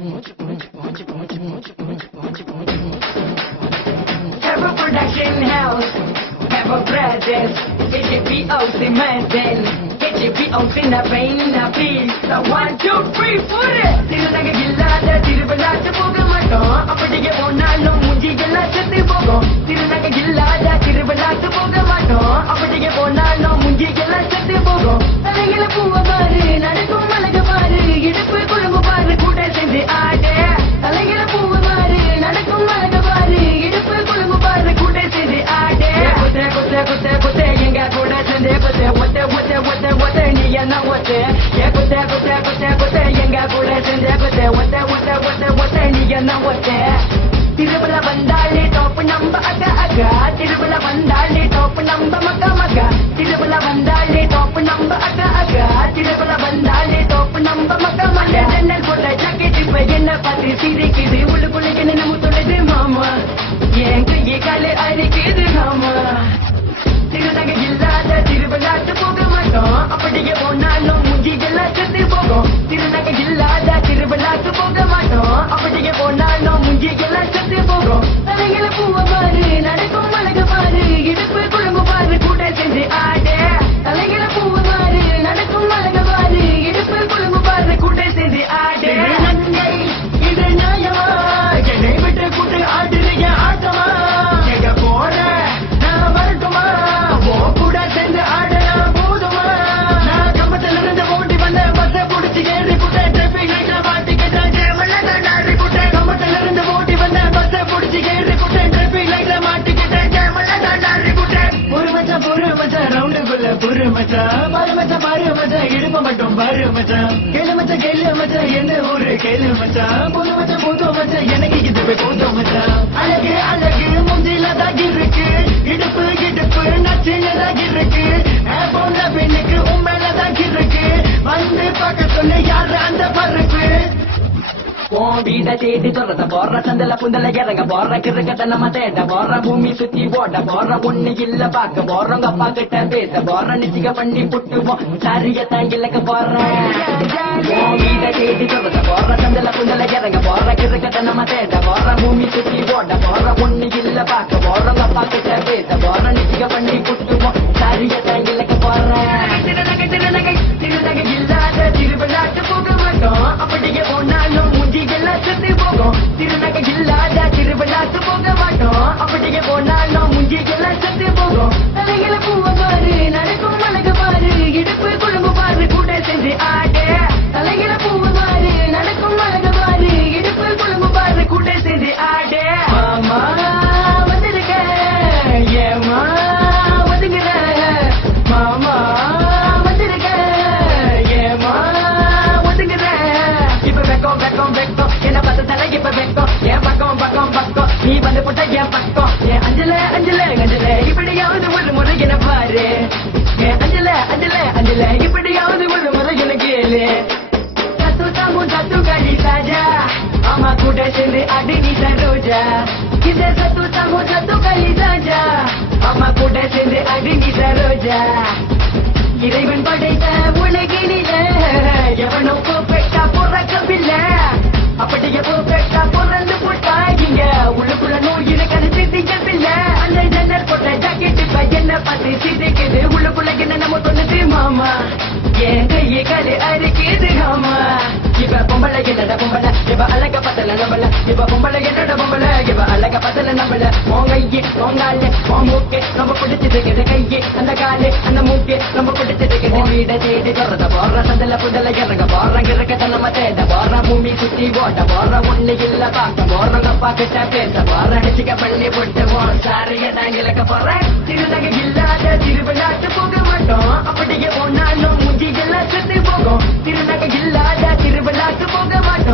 Have a production house, have a brothers, HGPO cementing, HGPO in a vein, a piece, so 1, 2, 3, 4. திருநகை இல்லாத திருவிழாக்கு போக மாட்டோம், அப்படியே போனாலும் மூஞ்சியெல்லாம் செத்து போகும். திருநகை இல்லாத திருவிழாக்கு போக மாட்டோம், அப்படியே போனாலும் மூஞ்சியெல்லாம் செத்து போகும். தலையில பூவை பாரு, நடக்கும் அழகு பாரு, இடுப்பு குழும்பு பாரு, கூட சேர்ந்து ஆடு. தலையில பூவை பாரு, நடக்கும் அழகு பாரு, இடுப்பு குழும்பு பாரு, கூட சேர்ந்து ஆடு. குத்த குத்த குத்த குத்த எங்க கூட சேர்ந்து குத்த ஒத்த ஒத்த ஒத்த ஒத்த நீ என்ன ஒத்த. குத்த குத்த குத்த குத்த எங்க கூட சேர்ந்து குத்த ஒத்த ஒத்த ஒத்த ஒத்த நீ என்ன ஒத்த. திருவிழா வந்தாலே டோப்பு நம்ப அக அக, திருவிழா வந்தாலே டோப்பு நம்ப மக மக, திருவிழா வந்தாலே டோப்பு நம்ப அக அக, திருவிழா வந்தாலே டோப்பு நம்ப மக மக. ஜன்னல் போட்ட ஜாக்கெட் இப்ப என்ன பார்த்து சிரிக்குது, உள்ளுக்குள்ள என்ன நம்ம சொல்லுது மாமா, என் கையை காலு அரிக்குது மாமா. திருநகை இல்லாத திருவிழாக்கு போக மாட்டோம், அப்படியே போனாலும் மூஞ்சியெல்லாம் செத்து போகும். திருநகை இல்லாத திருவிழாக்கு போக மாட்டோம், அப்படியே போனாலும் மூஞ்சியெல்லாம் செத்து போகும். தலையில பூவை பாரு, நடக்கும் அழகு பாரு, இடுப்பு குழும்பு பாரு, கூட சேர்ந்து ஆடு. தலையில பூவை பாரு, நடக்கும் அழகு பாரு, இடுப்பு குழும்பு பாரு, கூட சேர்ந்து ஆடு. நங்கை இது நியாயமா, என்னை விட்டு கூட்டு ஆடுறீங்க ஆட்டமா, எங்க போற நான் வரட்டுமா, கூட சேர்ந்து ஆடலாம் போதுமா. நான் கம்பத்துல இருந்து ஓடி வந்த பஸ்ஸ புடிச்சு ஏறி புட்ட டிராபிக் லைட்ல மாட்டிக்கிட்டேன், ஜெயமல்லி புட்ட. கம்பத்துல இருந்து ஓடி வந்த பஸ்ஸ புடிச்சு ஏறி புட்ட டிராபிக் லைட்ல மாட்டிக்கிட்டேன், ஜெயமல்லி புட்ட. ஒரு மச்சான் ரவுண்டுக்குள்ள பொறு மச்சான், பாரு மச்சான் பாரு மச்சான், இடுப்ப மட்டும் பாரு மச்சான். கேளு மச்சான் என்ன ஊரு கேளு மச்சான், புது மச்சான் எனக்கு இது போதும் மச்சான். அழகு அழகு மூஞ்சில தான் இருக்கு, இடுப்பு இடுப்பு நச்சினதான் இருக்கு, போன பெண்ணுக்கு உண்மையிலதான் இருக்கு, வந்து பார்க்க சொல்ல யாரு அந்த பருப்பு. வீட தேடி சொல்றத போற சந்தல புந்தல இறங்க போற கிருக்கட்ட நம்ம தேட போற பூமி சுத்தி ஓட போற ஒண்ணு இல்ல பாக்க போறவங்க அப்பா கிட்ட பேச போற நிச்சய பண்ணி புட்டுவோம் சரிய தாங்கிலக்க போற. வீட தேடி சொல்றத போற சந்தல புந்தல இறங்க போற கிருக்கட்ட நம்ம தேட போற பூமி சுத்தி ஓட போற ஒண்ணு இல்ல பாக்க போறவங்க அப்பா கிட்ட பேச போற நிச்சய பண்ணி புட்டுவோம் சரிய தாங்கிலக்க போற. திருநகை இல்லாத திருவிழாக்கு போக மாட்டோம், அப்படியே போனாலும் மூஞ்சியெல்லாம் செத்து போகும். திருநகை இல்லாத திருவிழாக்கு போக மாட்டோம், அப்படியே போனாலும் மூஞ்சியெல்லாம் செத்து போகும். தலையில பூவை பாரு, நடக்கும் அழகு பாரு, இடுப்பு குழும்பு பாரு, கூட சேர்ந்து ஆடு. தலையில பூவை பாரு, நடக்கும் அழகு பாரு, இடுப்பு குழும்பு பாரு, கூட சேர்ந்து ஆடு. மாமா வந்திருக்க ஏமா ஒதுங்குற, மாமா வந்திருக்க ஏமா ஒதுங்குற. இப்ப வெக்கம் வெக்கம் வெக்கம் என்ன பார்த்த தலை இப்ப வெக்கம், என் பக்கம் பக்கம் பக்கம் நீ வந்து போட்ட என் பக்கம். என் அஞ்சல அஞ்சல அஞ்சல இப்படியாவது ஒரு முறை என பாரு, என் அஞ்சல அஞ்சல அஞ்சல இப்படியாவது ஒரு முறை என கேளு. சத்து தாமு சத்து காடி சாஜா, அம்மா கூட சேர்ந்து அடி நீ சரோஜா. இந்த சத்து தாமு சத்து காடி சாஜா, அம்மா கூட சேர்ந்து அடி நீ சரோஜா. இறைவன் படைத்த உலகினில எவனோ பெட்டா பொறக்கவில்லை, அப்படியே பெட்டா பொறந்து போட்டாங்க. உள்ளுக்குள்ள நோயில கருத்து திங்கவில்லை, அந்த ஜன்னல் போட்ட ஜாக்கெட் இப்ப என்ன பார்த்து சிரிக்குது, உள்ளுக்குள்ள என்ன நம்ம சொன்னது மாமா, என் கையை காலு அரிக்குது ஆமா. இப்ப பொம்பளை என்னடா பொம்பளை, இப்ப அழக பத்தல நம்பல, இப்ப பொம்பளை என்னடா பொம்பளை, இப்ப அழக பத்தல நம்பல. உங்கையே உங்கால உன் மூக்கே ரொம்ப பிடிச்சிருக்குது, கையே அந்த காலு அந்த மூக்கே ரொம்ப பிடிச்சிருக்குது. வீட தேடி சொல்றத போற சந்தல புதல இறங்க போற கிழக்க நம்ம தேட போற பூமி சுத்தி ஓட போற ஒண்ணு இல்ல பாக்க போறவங்க அப்பா கிட்ட பேச போற அடிச்சுக்க பள்ளி போட்டுவோம் சாரிய தாங்கிலக்க போற. திருநகை இல்லாத திருவிழாக்கு போக மாட்டோம், அப்படியே போனாலும் மூஞ்சியெல்லாம் செத்து போகும். திருநகை இல்லாத திருவிழாக்கு போக மாட்டோம்,